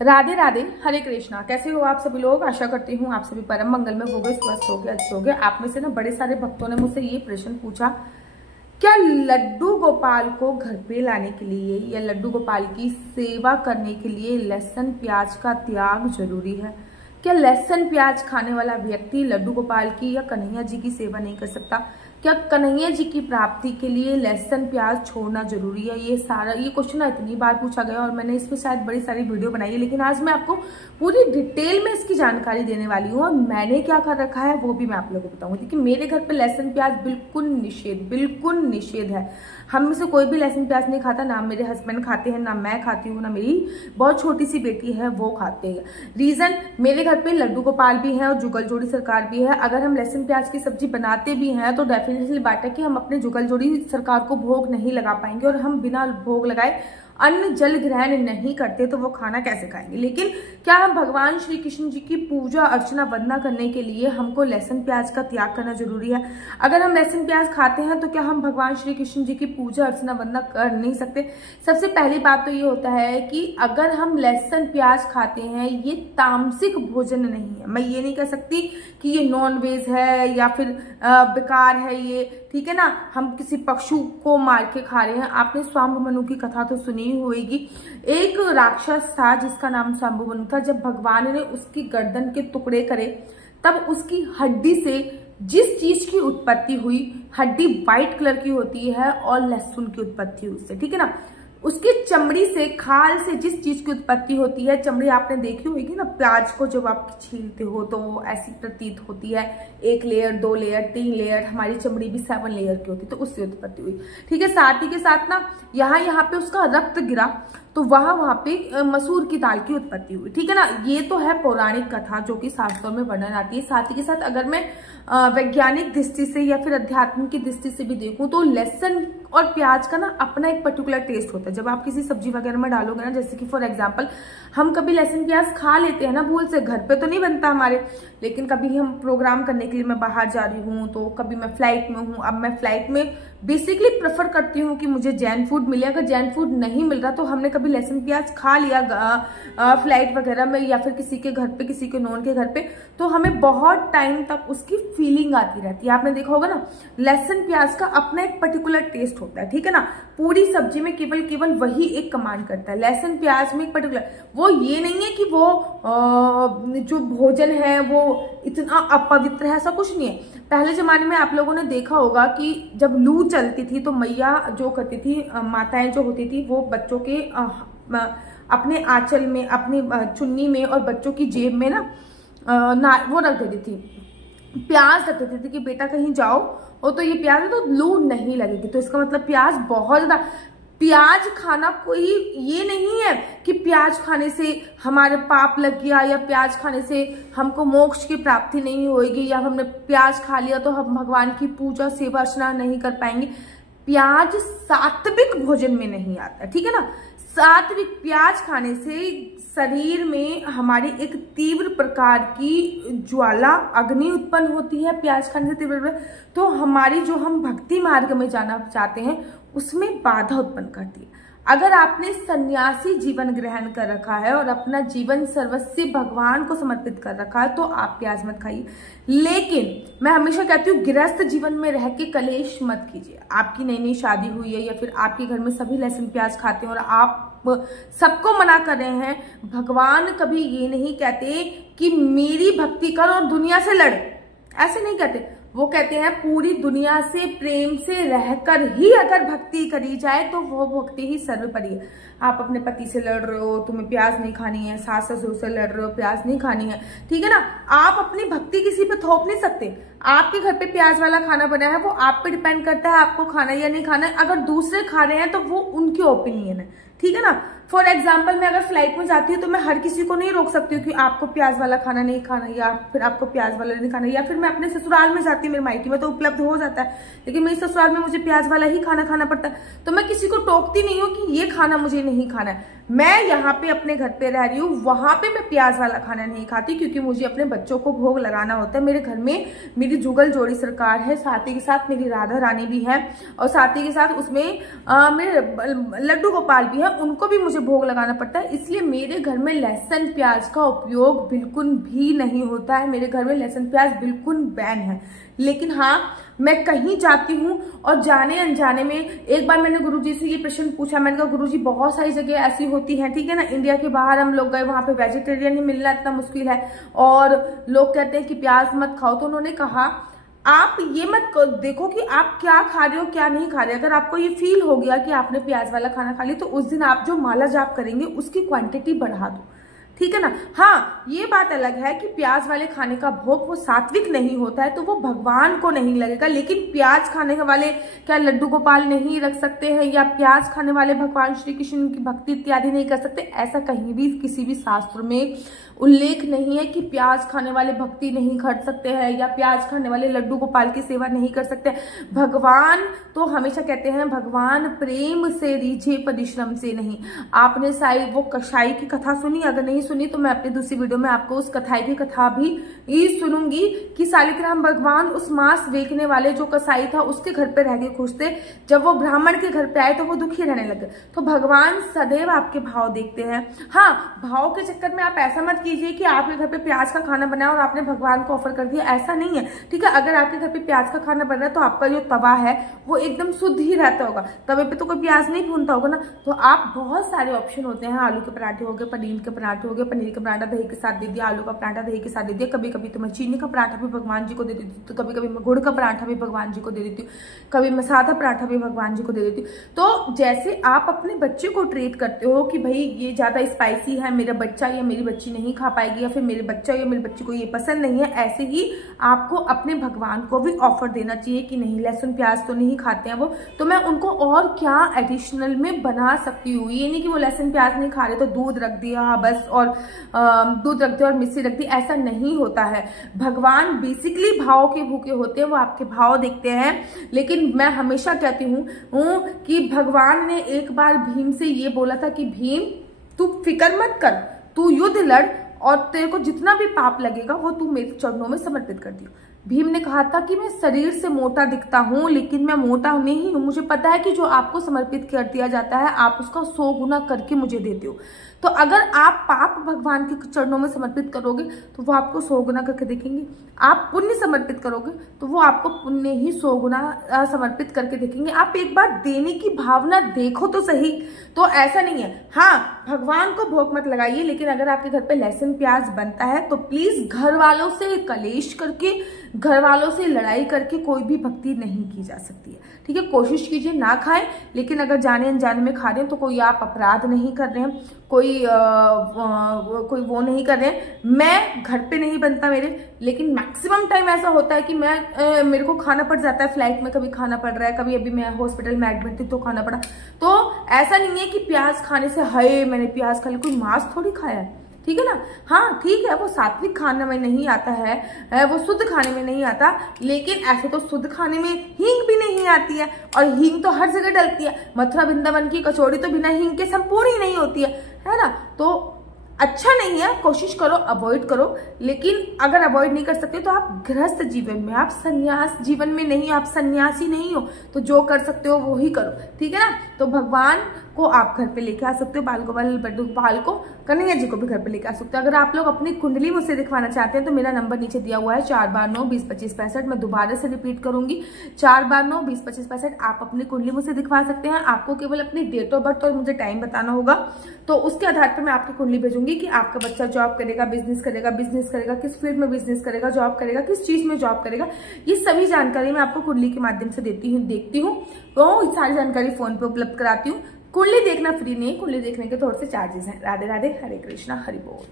राधे राधे, हरे कृष्णा। कैसे हो आप सभी लोग? आशा करती हूँ आप सभी परम मंगल में होगे, स्वस्थ होगे, अच्छे होगे। आप में से ना बड़े सारे भक्तों ने मुझसे ये प्रश्न पूछा, क्या लड्डू गोपाल को घर पे लाने के लिए या लड्डू गोपाल की सेवा करने के लिए लहसुन प्याज का त्याग जरूरी है? क्या लहसुन प्याज खाने वाला व्यक्ति लड्डू गोपाल की या कन्हैया जी की सेवा नहीं कर सकता? क्या कन्हैया जी की प्राप्ति के लिए लहसुन प्याज छोड़ना जरूरी है? ये क्वेश्चन इतनी बार पूछा गया और मैंने इस पे शायद बड़ी सारी वीडियो बनाई है, लेकिन आज मैं आपको पूरी डिटेल में इसकी जानकारी देने वाली हूँ और मैंने क्या कर रखा है वो भी मैं आप लोगों को बताऊंगी। देखिए, मेरे घर पे लहसुन प्याज बिल्कुल निषेध है। हम में से कोई भी लहसुन प्याज नहीं खाता, ना मेरे हस्बैंड खाते हैं, ना मैं खाती हूँ, ना मेरी बहुत छोटी सी बेटी है वो खाते हैं। रीजन, मेरे घर पे लड्डू गोपाल भी है और जुगल जोड़ी सरकार भी है। अगर हम लहसुन प्याज की सब्जी बनाते भी हैं तो डेफिनेटली बात है कि हम अपने जुगल जोड़ी सरकार को भोग नहीं लगा पाएंगे, और हम बिना भोग लगाए अन्न जल ग्रहण नहीं करते तो वो खाना कैसे खाएंगे। लेकिन क्या हम भगवान श्री कृष्ण जी की पूजा अर्चना वंदना करने के लिए हमको लहसुन प्याज का त्याग करना जरूरी है? अगर हम लहसुन प्याज खाते हैं तो क्या हम भगवान श्री कृष्ण जी की पूजा अर्चना वंदना कर नहीं सकते? सबसे पहली बात तो ये होता है कि अगर हम लहसुन प्याज खाते हैं, ये तामसिक भोजन नहीं है। मैं ये नहीं कह सकती कि ये नॉन वेज है या फिर बेकार है ये, ठीक है ना। हम किसी पशु को मार के खा रहे हैं। आपने स्वाम्भमनु की कथा तो सुनी होगी। एक राक्षस था जिसका नाम स्वाम्भमनु था। जब भगवान ने उसकी गर्दन के टुकड़े करे तब उसकी हड्डी से जिस चीज की उत्पत्ति हुई, हड्डी व्हाइट कलर की होती है और लहसुन की उत्पत्ति हुई उससे, ठीक है ना। उसकी चमड़ी से, खाल से जिस चीज की उत्पत्ति होती है, चमड़ी आपने देखी होगी ना, प्याज को जब आप छीलते हो तो वो ऐसी प्रतीत होती है, 1 लेयर 2 लेयर 3 लेयर, हमारी चमड़ी भी 7 लेयर की होती है, तो उससे उत्पत्ति हुई, ठीक है। साथ ही के साथ ना यहाँ पे उसका रक्त गिरा तो वहां पे मसूर की दाल की उत्पत्ति हुई, ठीक है ना। ये तो है पौराणिक कथा जो कि शास्त्रों में वर्णन आती है। साथ ही के साथ अगर मैं वैज्ञानिक दृष्टि से या फिर अध्यात्म की दृष्टि से भी देखूं तो लहसुन और प्याज का ना अपना एक पर्टिकुलर टेस्ट होता है। जब आप किसी सब्जी वगैरह में डालोगे ना, जैसे कि फॉर एग्जांपल हम कभी लहसुन प्याज खा लेते हैं ना भूल से, घर पे तो नहीं बनता हमारे, लेकिन कभी हम प्रोग्राम करने के लिए मैं बाहर जा रही हूँ तो कभी मैं फ्लाइट में हूँ। अब मैं फ्लाइट में बेसिकली प्रेफर करती हूँ कि मुझे जैन फूड मिले। अगर जैन फूड नहीं मिल रहा तो हमने कभी लहसुन प्याज खा लिया फ्लाइट वगैरह में या फिर किसी के घर पे, किसी के नॉन के घर पे, तो हमें बहुत टाइम तक उसकी फीलिंग आती रहती है। आपने देखा होगा ना, लहसुन प्याज का अपना एक पर्टिकुलर टेस्ट होता है, ठीक है ना। पूरी सब्जी में केवल वही एक कमांड करता है। लहसुन प्याज में एक पर्टिकुलर, वो ये नहीं है कि वो जो भोजन है वो इतना अपवित्र है, ऐसा कुछ नहीं है। पहले जमाने में आप लोगों ने देखा होगा कि जब लू चलती थी तो मैया जो करती थी, माताएं जो होती थी, वो बच्चों के अपने आंचल में, अपनी चुन्नी में और बच्चों की जेब में ना वो रख देती थी, प्याज रख देती थी कि बेटा कहीं जाओ और तो ये प्याज है तो लू नहीं लगेगी। तो इसका मतलब प्याज बहुत ज्यादा, प्याज खाना कोई ये नहीं है कि प्याज खाने से हमारे पाप लग गया या प्याज खाने से हमको मोक्ष की प्राप्ति नहीं होगी या हमने प्याज खा लिया तो हम भगवान की पूजा सेवा अर्चना नहीं कर पाएंगे। प्याज सात्विक भोजन में नहीं आता, ठीक है ना। सात्विक प्याज खाने से शरीर में हमारी एक तीव्र प्रकार की ज्वाला, अग्नि उत्पन्न होती है प्याज खाने से तीव्र, तो हमारी जो हम भक्ति मार्ग में जाना चाहते हैं उसमें बाधा उत्पन्न करती है। अगर आपने सन्यासी जीवन ग्रहण कर रखा है और अपना जीवन सर्वस्व भगवान को समर्पित कर रखा है तो आप प्याज मत खाइए। लेकिन मैं हमेशा कहती हूँ, गृहस्थ जीवन में रह के कलेश मत कीजिए। आपकी नई शादी हुई है या फिर आपके घर में सभी लहसुन प्याज खाते हैं और आप सबको मना कर रहे हैं, भगवान कभी ये नहीं कहते कि मेरी भक्ति कर और दुनिया से लड़, ऐसे नहीं कहते। वो कहते हैं पूरी दुनिया से प्रेम से रहकर ही अगर भक्ति करी जाए तो वो भक्ति ही सर्वोपरि है। आप अपने पति से लड़ रहे हो, तुम्हें प्याज नहीं खानी है, सास ससुर से लड़ रहे हो, प्याज नहीं खानी है, ठीक है ना। आप अपनी भक्ति किसी पे थोप नहीं सकते। आपके घर पे प्याज वाला खाना बना है, वो आप पे डिपेंड करता है आपको खाना या नहीं खाना है। अगर दूसरे खा रहे हैं तो वो उनकी ओपिनियन है, ठीक है ना। फॉर एग्जाम्पल, मैं अगर फ्लाइट में जाती हूँ तो मैं हर किसी को नहीं रोक सकती हूँ कि आपको प्याज वाला खाना नहीं खाना या फिर आपको प्याज वाला नहीं खाना। या फिर मैं अपने ससुराल में जाती हूँ, मेरे मायके में तो उपलब्ध हो जाता है, लेकिन मेरे ससुराल में मुझे प्याज वाला ही खाना खाना पड़ता है, तो मैं किसी को टोकती नहीं हूँ कि ये खाना मुझे नहीं खाना है। मैं यहाँ पे अपने घर पे रह रही हूँ, वहां पे मैं प्याज वाला खाना नहीं खाती क्योंकि मुझे अपने बच्चों को भोग लगाना होता है। मेरे घर में मेरी जुगल जोड़ी सरकार है, साथ ही के साथ मेरी राधा रानी भी है और साथ ही के साथ उसमें मेरे लड्डू गोपाल भी है, उनको भी मुझे मुझे भोग लगाना पड़ता है, इसलिए मेरे घर में लहसुन प्याज का उपयोग बिल्कुल भी नहीं होता है। मेरे घर में लहसुन प्याज बिल्कुल बैन है। लेकिन हाँ, मैं कहीं जाती हूँ और जाने अनजाने में, एक बार मैंने गुरुजी से ये प्रश्न पूछा, मैंने कहा गुरुजी बहुत सारी जगह ऐसी होती है, ठीक है ना, इंडिया के बाहर हम लोग गए, वहां पे वेजिटेरियन ही मिलना इतना मुश्किल है और लोग कहते हैं कि प्याज मत खाओ। तो उन्होंने कहा आप ये मत देखो कि आप क्या खा रहे हो क्या नहीं खा रहे। अगर आपको ये फील हो गया कि आपने प्याज वाला खाना खा लिया तो उस दिन आप जो माला जाप करेंगे उसकी क्वांटिटी बढ़ा दो, ठीक है ना। हाँ, ये बात अलग है कि प्याज वाले खाने का भोग वो सात्विक नहीं होता है तो वो भगवान को नहीं लगेगा। लेकिन प्याज खाने वाले क्या लड्डू गोपाल नहीं रख सकते हैं, या प्याज खाने वाले भगवान श्री कृष्ण की भक्ति इत्यादि नहीं कर सकते? ऐसा कहीं भी किसी भी शास्त्र में उल्लेख नहीं है कि प्याज खाने वाले भक्ति नहीं कर सकते हैं या प्याज खाने वाले लड्डू गोपाल की सेवा नहीं कर सकते। भगवान तो हमेशा कहते हैं भगवान प्रेम से रीझे परिश्रम से नहीं। आपने वो कसाई की कथा सुनी? अगर नहीं सुनी तो मैं अपनी दूसरी वीडियो में आपको उस कथाई की कथा भी सुनूंगी कि सालिग्राम भगवान उस मांस बेचने वाले जो कसाई था उसके घर पे रह के खुश थे, जब वो ब्राह्मण के घर पे आए तो वो दुखी रहने लगे। तो भगवान सदैव आपके भाव देखते हैं। हाँ, भाव के चक्कर में आप ऐसा मत कीजिए कि आपके घर पे प्याज का खाना बनाया और आपने भगवान को ऑफर कर दिया, ऐसा नहीं है, ठीक है। अगर आपके घर पे प्याज का खाना बन रहा है तो आपका जो तवा है वो एकदम शुद्ध ही रहता होगा, तवे पे तो कोई प्याज नहीं भूनता होगा ना। तो आप बहुत सारे ऑप्शन होते हैं, आलू के पराठे हो गए, पनीर के पराठे हो गए, पनीर का पराठा दही के साथ दे दिया, आलू का पराठा दही के साथ दे दिया, कभी कभी तो मैं चीनी का पराठा भी भगवान जी को दे देती हूँ, तो कभी कभी मैं गुड़ का पराठा भी भगवान जी को दे देती हूँ, कभी मैं सादा पराठा भी भगवान जी को दे देती हूँ। तो जैसे आप अपने बच्चे को ट्रीट करते हो कि भाई ये ज्यादा स्पाइसी है, मेरा बच्चा या मेरी बच्ची नहीं खा पाएगी, या फिर मेरे बच्चा या मेरी बच्ची को ये पसंद नहीं है, ऐसे ही आपको अपने भगवान को भी ऑफर देना चाहिए कि नहीं लहसुन प्याज तो नहीं खाते हैं वो, तो मैं उनको और क्या एडिशनल में बना सकती हूँ। ये नहीं कि वो लहसुन प्याज नहीं खा रहे तो दूध रख दिया बस, और दूध रख दिया और मिर्ची रख दी, ऐसा नहीं होता है। भगवान बेसिकली भाव के भूखे होते हैं, वो आपके भाव देखते हैं। लेकिन मैं हमेशा कहती हूँ कि भगवान ने एक बार भीम से ये बोला था कि भीम तू फिक्र मत कर, तू युद्ध लड़ और तेरे को जितना भी पाप लगेगा वो तू मेरे चरणों में समर्पित कर दियो। भीम ने कहा था कि मैं शरीर से मोटा दिखता हूं लेकिन मैं मोटा नहीं हूं, मुझे पता है कि जो आपको समर्पित कर दिया जाता है आप उसका 100 गुना करके मुझे देते हो। तो अगर आप पाप भगवान के चरणों में समर्पित करोगे तो वो आपको 100 गुना करके देखेंगे, आप पुण्य समर्पित करोगे तो वो आपको पुण्य ही 100 गुना समर्पित करके देखेंगे। आप एक बार देने की भावना देखो तो सही। तो ऐसा नहीं है, हाँ भगवान को भोग मत लगाइए, लेकिन अगर आपके घर पे लहसुन प्याज बनता है तो प्लीज घर वालों से कलेश करके, घर वालों से लड़ाई करके कोई भी भक्ति नहीं की जा सकती है, ठीक है। कोशिश कीजिए ना खाएं, लेकिन अगर जाने अनजाने में खा रहे हैं तो कोई आप अपराध नहीं कर रहे हैं, कोई कोई वो नहीं कर रहे हैं। मैं घर पे नहीं बनता मेरे, लेकिन मैक्सिमम टाइम ऐसा होता है कि मैं मेरे को खाना पड़ जाता है, फ्लाइट में कभी खाना पड़ रहा है, कभी अभी मैं हॉस्पिटल में एडमिट थी तो खाना पड़ा। तो ऐसा नहीं है कि प्याज खाने से हाय मैंने प्याज खा लिया, कोई मांस थोड़ी खाया है, ठीक है ना। हाँ ठीक है, वो सात्विक खाने में नहीं आता है, वो शुद्ध खाने में नहीं आता, लेकिन ऐसे तो शुद्ध खाने में हींग भी नहीं आती है, और हींग तो हर जगह डलती है। मथुरा वृंदावन की कचौड़ी तो बिना हींग के संपूर्ण ही नहीं होती है ना। तो अच्छा नहीं है, कोशिश करो अवॉइड करो, लेकिन अगर अवॉइड नहीं कर सकते तो आप गृहस्थ जीवन में, आप संन्यास जीवन में नहीं, आप सन्यासी नहीं हो, तो जो कर सकते हो वो ही करो, ठीक है ना। तो भगवान को आप घर पे लेके आ सकते हो, बाल गोपाल लड्डू गोपाल को, कन्हैया जी को भी घर पे लेके आ सकते हो। अगर आप लोग अपनी कुंडली मुझसे दिखवाना चाहते हैं तो मेरा नंबर नीचे दिया हुआ है 429202565। मैं दोबारा से रिपीट करूंगी 429202565। आप अपनी कुंडली मुझसे दिखवा सकते हैं। आपको केवल अपनी डेट ऑफ बर्थ और मुझे टाइम बताना होगा, तो उसके आधार पर मैं आपकी कुंडली भेजूंगी कि आपका बच्चा जॉब करेगा, बिजनेस करेगा, किस फील्ड में बिजनेस करेगा, जॉब करेगा, किस चीज में जॉब करेगा, ये सभी जानकारी मैं आपको कुंडली के माध्यम से देखती हूँ। तो सारी जानकारी फोन पे उपलब्ध कराती हूँ। कुंडली देखना फ्री नहीं, कुंडली देखने के थोड़े से चार्जेस हैं। राधे राधे, हरे कृष्णा, हरि बोल।